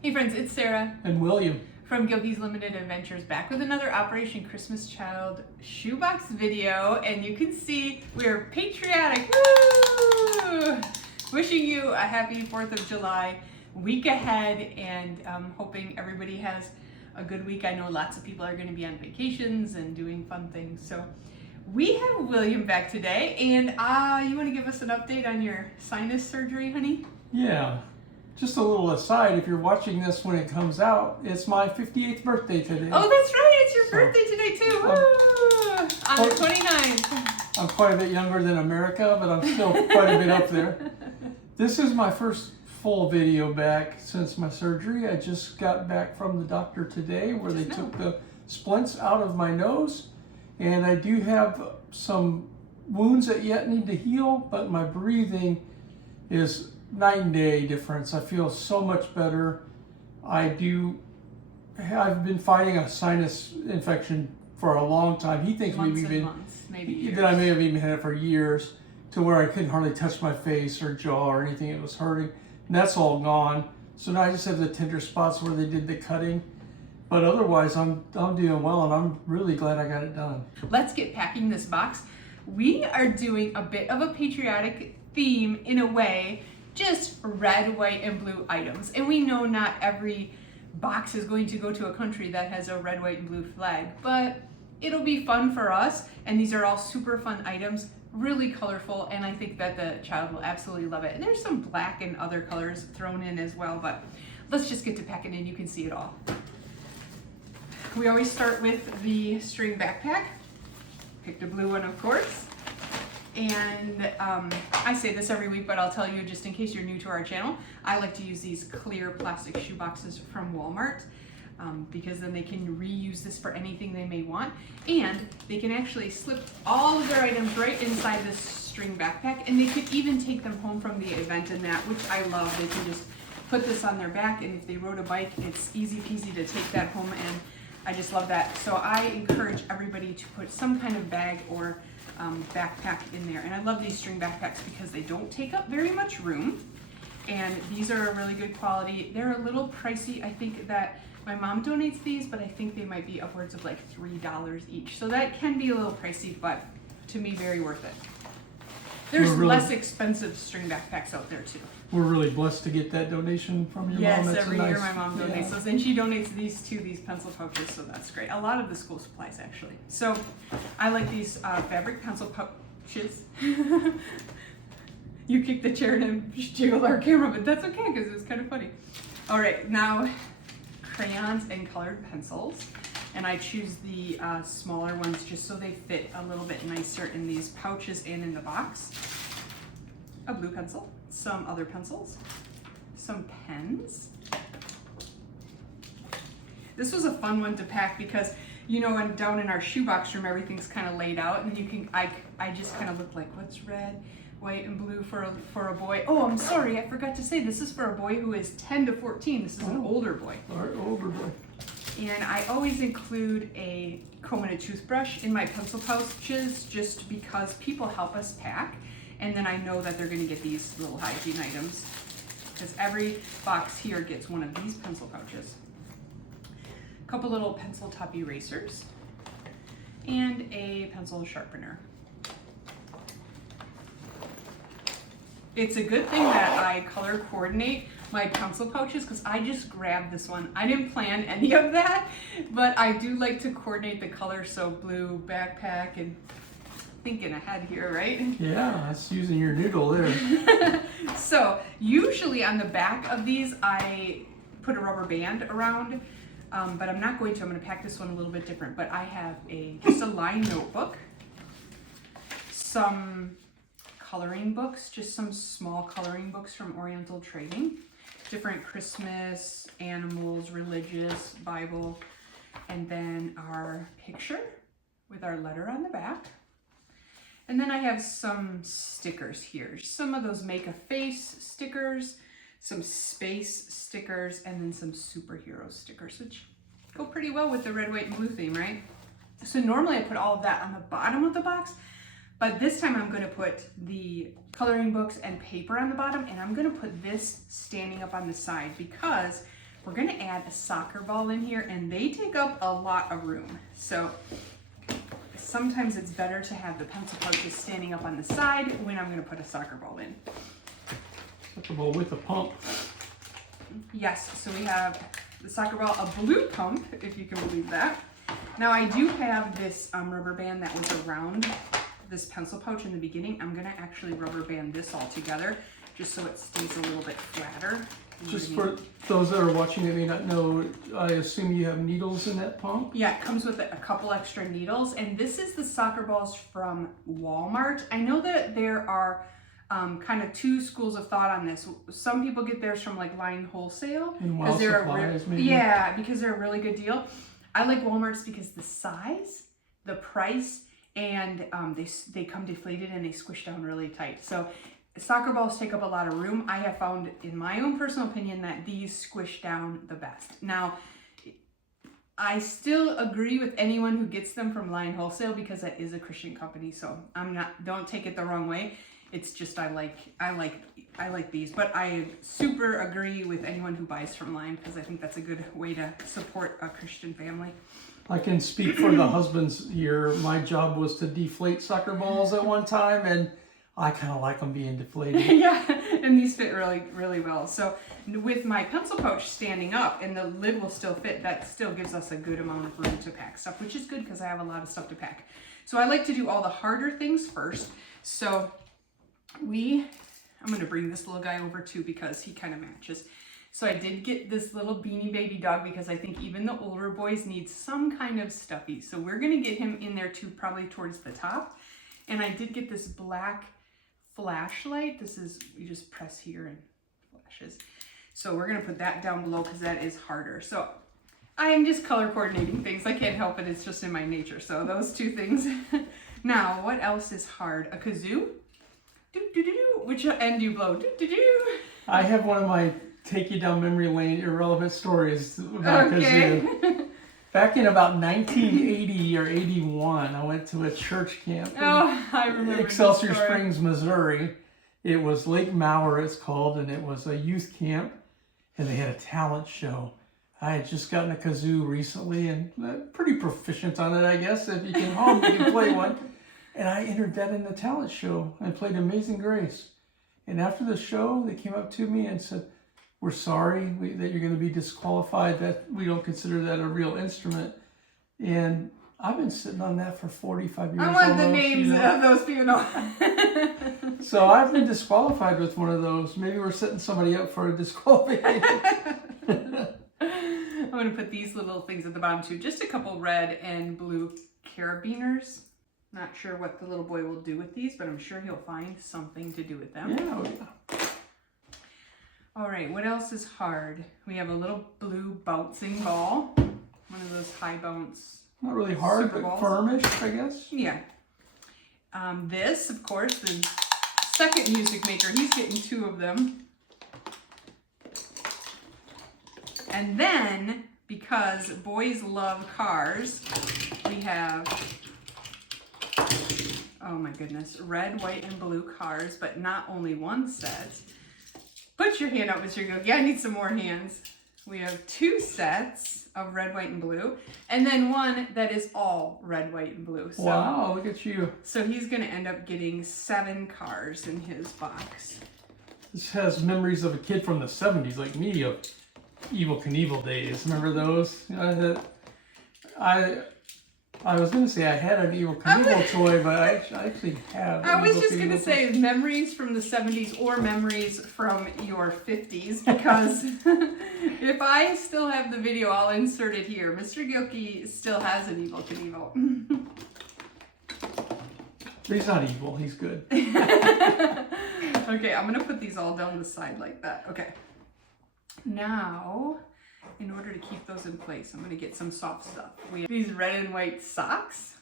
Hey friends, it's Sarah And William from Gilky's Limited Adventures, back with another Operation Christmas Child shoebox video, and you can see we're patriotic. Woo! Wishing you a happy 4th of July week ahead, and hoping everybody has a good week. I know lots of people are going to be on vacations and doing fun things, so we have William back today, and you want to give us an update on your sinus surgery, honey? Yeah, just a little aside, if you're watching this when it comes out, it's my 58th birthday today. Oh, that's right, it's your birthday today too. Woo! On the 29th. I'm quite a bit younger than America, but I'm still quite a bit up there. This is my first full video back since my surgery. I just got back from the doctor today where they took the splints out of my nose, and I do have some wounds that yet need to heal, but my breathing is night and day difference. I feel so much better. I've been fighting a sinus infection for a long time. He thinks Months, maybe years. that I may have even had it for years, to where I couldn't hardly touch my face or jaw or anything. It was hurting, and that's all gone. So now I just have the tender spots where they did the cutting, but otherwise I'm doing well, and I'm really glad I got it done. Let's get packing this box. We are doing a bit of a patriotic theme in a way, just red, white, and blue items. And we know not every box is going to go to a country that has a red, white, and blue flag, but it'll be fun for us. And these are all super fun items, really colorful, and I think that the child will absolutely love it. And there's some black and other colors thrown in as well, but let's just get to packing and you can see it all. We always start with the string backpack. Picked a blue one, of course. And I say this every week, but I'll tell you just in case you're new to our channel, I like to use these clear plastic shoe boxes from Walmart because then they can reuse this for anything they may want. And they can actually slip all of their items right inside this string backpack, and they could even take them home from the event in that, which I love. They can just put this on their back, and if they rode a bike, it's easy peasy to take that home, and I just love that. So I encourage everybody to put some kind of bag or backpack in there. And I love these string backpacks because they don't take up very much room, and these are a really good quality. They're a little pricey. I think that my mom donates these, but I think they might be upwards of like $3 each. So that can be a little pricey, but to me, very worth it. There's less expensive string backpacks out there too. We're really blessed to get that donation from your mom. Yes, every year my mom donates those, and she donates these too, these pencil pouches, so that's great. A lot of the school supplies, actually. So I like these fabric pencil pouches. You kicked the chair and jiggled our camera, but that's okay because it's kind of funny. All right, now crayons and colored pencils, and I choose the smaller ones just so they fit a little bit nicer in these pouches and in the box. A blue pencil, some other pencils, some pens. This was a fun one to pack because, you know, when down in our shoebox room, everything's kind of laid out, and you can, I just kind of look like, what's red, white, and blue for a boy? Oh, I'm sorry, I forgot to say, this is for a boy who is 10 to 14. This is an older boy. Our older boy. And I always include a comb and a toothbrush in my pencil pouches just because people help us pack. And then I know that they're going to get these little hygiene items because every box here gets one of these pencil pouches. A couple little pencil top erasers and a pencil sharpener. It's a good thing that I color coordinate my pencil pouches because I just grabbed this one. I didn't plan any of that, but I do like to coordinate the color, so blue backpack, and thinking ahead here, right? Yeah, that's using your noodle there. So usually on the back of these, I put a rubber band around, but I'm not going to. I'm going to pack this one a little bit different, but I have just a lined notebook, some coloring books, just some small coloring books from Oriental Trading, different Christmas, animals, religious, Bible, and then our picture with our letter on the back. And then I have some stickers here. Some of those make a face stickers, some space stickers, and then some superhero stickers, which go pretty well with the red, white, and blue theme, right? So normally I put all of that on the bottom of the box, but this time I'm going to put the coloring books and paper on the bottom, and I'm going to put this standing up on the side because we're gonna add a soccer ball in here, and they take up a lot of room. So sometimes it's better to have the pencil pouch just standing up on the side when I'm gonna put a soccer ball in. Soccer ball with a pump. Yes, so we have the soccer ball, a blue pump, if you can believe that. Now I do have this rubber band that was around this pencil pouch in the beginning. I'm gonna actually rubber band this all together just so it stays a little bit flatter. Just for those that are watching that may not know, I assume you have needles in that pump? Yeah, it comes with a couple extra needles, and this is the soccer balls from Walmart. I know that there are kind of two schools of thought on this. Some people get theirs from like Line Wholesale. And Well Supplies, maybe? Yeah, because they're a really good deal. I like Walmart's because the size, the price, and they come deflated and they squish down really tight. So soccer balls take up a lot of room. I have found, in my own personal opinion, that these squish down the best. Now, I still agree with anyone who gets them from Line Wholesale because that is a Christian company. So don't take it the wrong way. It's just I like these, but I super agree with anyone who buys from Line because I think that's a good way to support a Christian family. I can speak for the husbands here. My job was to deflate soccer balls at one time, and I kind of like them being deflated. Yeah, and these fit really, really well. So with my pencil pouch standing up and the lid will still fit, that still gives us a good amount of room to pack stuff, which is good because I have a lot of stuff to pack. So I like to do all the harder things first. So I'm going to bring this little guy over too because he kind of matches. So I did get this little Beanie Baby dog because I think even the older boys need some kind of stuffy. So we're going to get him in there too, probably towards the top. And I did get this black flashlight. This is, you just press here and flashes. So we're going to put that down below because that is harder. So I am just color coordinating things. I can't help it. It's just in my nature. So those two things. Now, what else is hard? A kazoo? Do-do-do-do. Which end do you blow? Do-do-do. I have one of my take you down memory lane irrelevant stories about kazoo. Back in about 1980 or 81, I went to a church camp in I remember Excelsior Springs, Missouri. It was Lake Mower, it's called, and it was a youth camp, and they had a talent show. I had just gotten a kazoo recently, and pretty proficient on it, I guess. If you can hum, you can play one. And I entered that in the talent show. I played Amazing Grace. And after the show, they came up to me and said, "We're sorry that you're going to be disqualified, that we don't consider that a real instrument." And I've been sitting on that for 45 years. I want the names of those people. So I've been disqualified with one of those. Maybe we're setting somebody up for a disqualification. I'm going to put these little things at the bottom too. Just a couple red and blue carabiners. Not sure what the little boy will do with these, but I'm sure he'll find something to do with them. Yeah. All right, what else is hard? We have a little blue bouncing ball. One of those high bounce. Not really hard, but firmish, I guess. Yeah. This, of course, the second music maker. He's getting two of them. And then, because boys love cars, we have, oh my goodness, red, white, and blue cars, but not only one set. Put your hand up, Mr. Gilkey. I need some more hands. We have two sets of red, white, and blue, and then one that is all red, white, and blue. So, wow, look at you. So he's going to end up getting 7 cars in his box. This has memories of a kid from the 70s, like me, of Evel Knievel days. Remember those? I was going to say I had an Evel Knievel toy, but I actually have. I was just going to say memories from the 70s or memories from your 50s, because if I still have the video, I'll insert it here. Mr. Gilkey still has an Evel Knievel. He's not evil, he's good. Okay, I'm going to put these all down the side like that. Okay. Now, in order to keep those in place, I'm going to get some soft stuff. We have these red and white socks.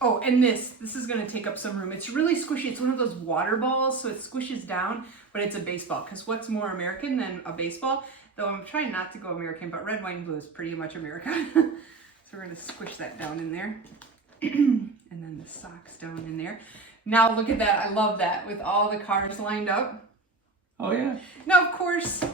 Oh, and this is going to take up some room. It's really squishy. It's one of those water balls, so it squishes down, but it's a baseball. Because what's more American than a baseball? Though I'm trying not to go American, but red, white, and blue is pretty much America. So we're going to squish that down in there. And then the socks down in there. Now look at that. I love that with all the cars lined up. Oh, yeah. Now, of course,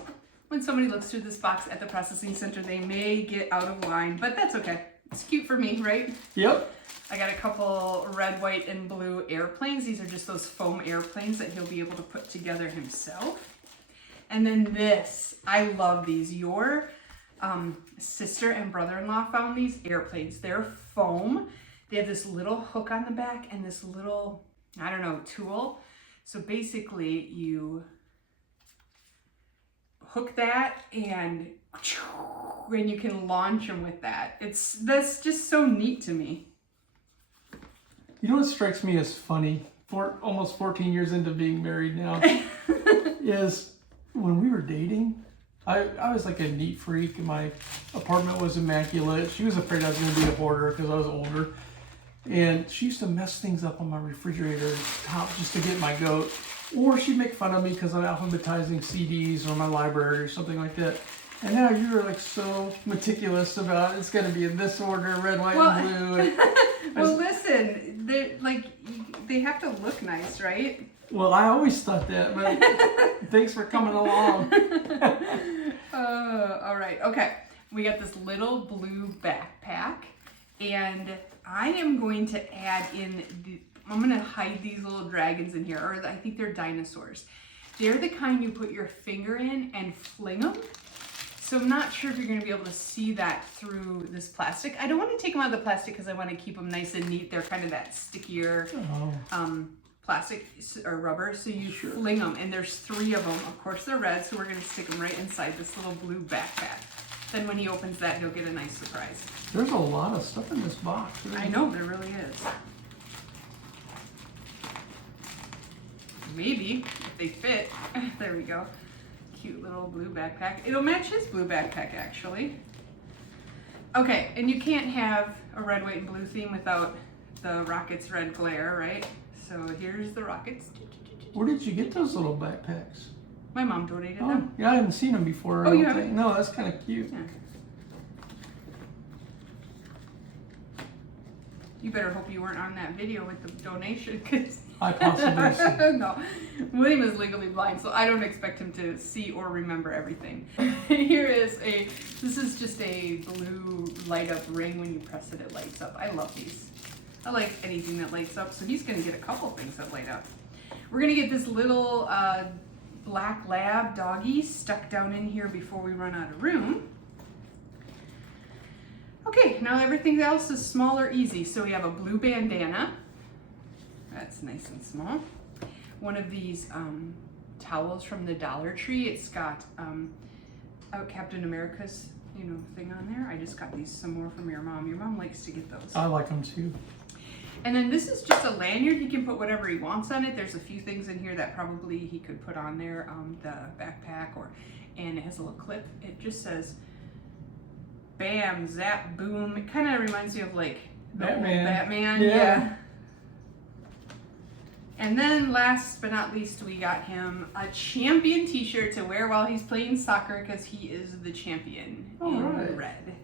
when somebody looks through this box at the processing center, they may get out of line, but that's okay. It's cute for me, right? Yep. I got a couple red, white, and blue airplanes. These are just those foam airplanes that he'll be able to put together himself. And then this, I love these. Your sister and brother-in-law found these airplanes. They're foam. They have this little hook on the back and this little, I don't know, tool. So basically you hook that and you can launch them with that. That's just so neat to me. You know what strikes me as funny, almost 14 years into being married now, is when we were dating, I was like a neat freak and my apartment was immaculate. She was afraid I was going to be a hoarder because I was older. And she used to mess things up on my refrigerator top just to get my goat. Or she'd make fun of me because I'm alphabetizing CDs or my library or something like that. And now you're like so meticulous about it's going to be in this order, red, white, and blue. Well, listen, they have to look nice, right? Well, I always thought that, but thanks for coming along. All right, okay. We got this little blue backpack, and I am going to add in, I'm going to hide these little dragons in here, or I think they're dinosaurs. They're the kind you put your finger in and fling them. So I'm not sure if you're going to be able to see that through this plastic. I don't want to take them out of the plastic because I want to keep them nice and neat. They're kind of that stickier plastic or rubber. So you fling them, and there's 3 of them. Of course, they're red, so we're going to stick them right inside this little blue backpack. Then when he opens that, he'll get a nice surprise. There's a lot of stuff in this box. I know, there really is. Maybe, if they fit. There we go. Cute little blue backpack. It'll match his blue backpack, actually. Okay, and you can't have a red, white, and blue theme without the Rockets red glare, right? So here's the Rockets. Where did you get those little backpacks? My mom donated them. Yeah, I haven't seen them before. Oh, you haven't? No, that's kind of cute. Yeah. You better hope you weren't on that video with the donation, because I possibly no, William is legally blind, so I don't expect him to see or remember everything. This is just a blue light up ring. When you press it, it lights up. I love these. I like anything that lights up, so he's gonna get a couple things that light up. We're gonna get this little black lab doggy stuck down in here before we run out of room. Okay, now everything else is small or easy. So we have a blue bandana. That's nice and small. One of these towels from the Dollar Tree. It's got Captain America's thing on there. I just got these some more from your mom. Your mom likes to get those. I like them too. And then this is just a lanyard. He can put whatever he wants on it. There's a few things in here that probably he could put on there, the backpack, and it has a little clip. It just says bam, zap, boom. It kind of reminds me of like Batman. Yeah. And then last but not least, we got him a champion t-shirt to wear while he's playing soccer because he is the champion in red.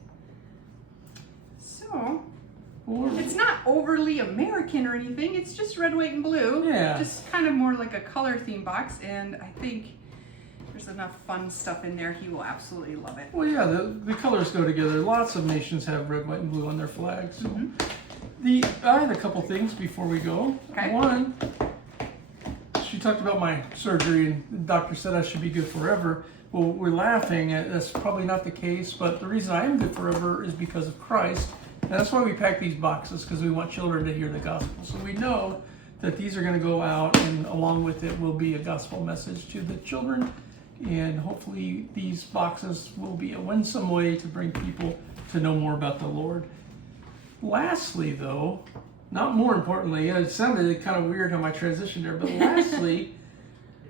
So it's not overly American or anything. It's just red, white, and blue. Yeah. Just kind of more like a color theme box. And I think there's enough fun stuff in there. He will absolutely love it. Well, yeah, the colors go together. Lots of nations have red, white, and blue on their flags. So. I had a couple things before we go. Okay. One, she talked about my surgery, and the doctor said I should be good forever. Well, we're laughing. That's probably not the case, but the reason I am good forever is because of Christ. And that's why we pack these boxes, because we want children to hear the gospel. So we know that these are going to go out, and along with it will be a gospel message to the children. And hopefully these boxes will be a winsome way to bring people to know more about the Lord. Lastly, though, not more importantly, it sounded kind of weird how my transition there, but lastly,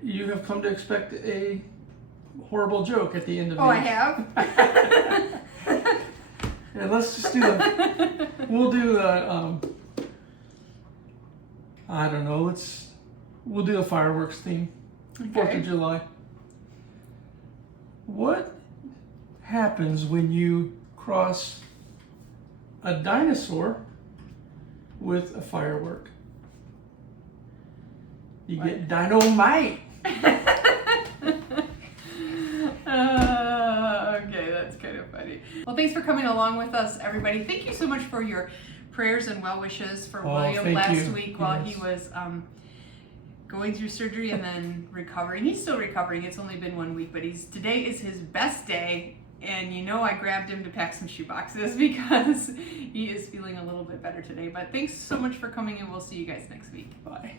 you have come to expect a horrible joke at the end of it. Oh, I have? Yeah, let's just do we'll do the, I don't know, we'll do a fireworks theme, 4th of July. What happens when you cross a dinosaur with a firework? You get dynamite. funny. Well, thanks for coming along with us, everybody. Thank you so much for your prayers and well wishes for William last week while he was going through surgery and then recovering. He's still recovering. It's only been 1 week, but today is his best day. And you know, I grabbed him to pack some shoe boxes because he is feeling a little bit better today. But thanks so much for coming, and we'll see you guys next week. Bye.